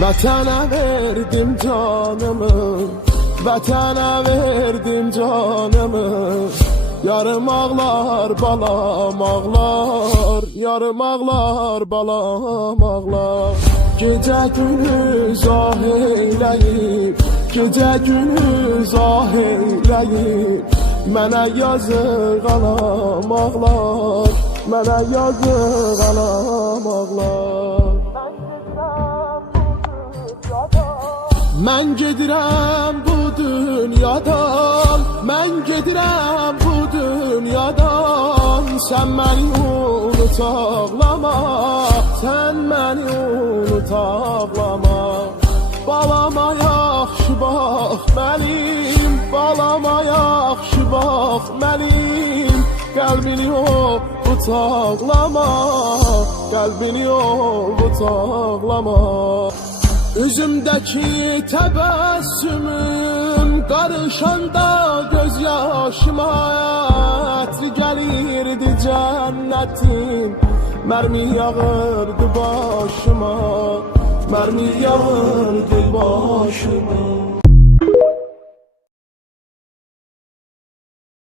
Vətənə verdim canımı, vətənə verdim canımı. Yarım ağlar balam ağlar, yarım ağlar balam ağlar. Gecə gündüz ah eyləyib, gecə gündüz ah eyləyib. Mənə yazıq anam ağlar, mənə yazıq anam ağlar. Mən gedirəm bu dünyadan, mən gedirəm bu dünyadan. Sən məni unut ağlama, sən məni unut ağlama. Balama yaxşı bax mənim, balama yaxşı bax mənim. Qəlbini ovut ağlama, qəlbini ovut ağlama. Üzümdəki təbəssümüm qarışanda göz yaşıma. Ətri gəlirdi cənnətin, mərmi yağırdı başıma, mərmi yağırdı başıma.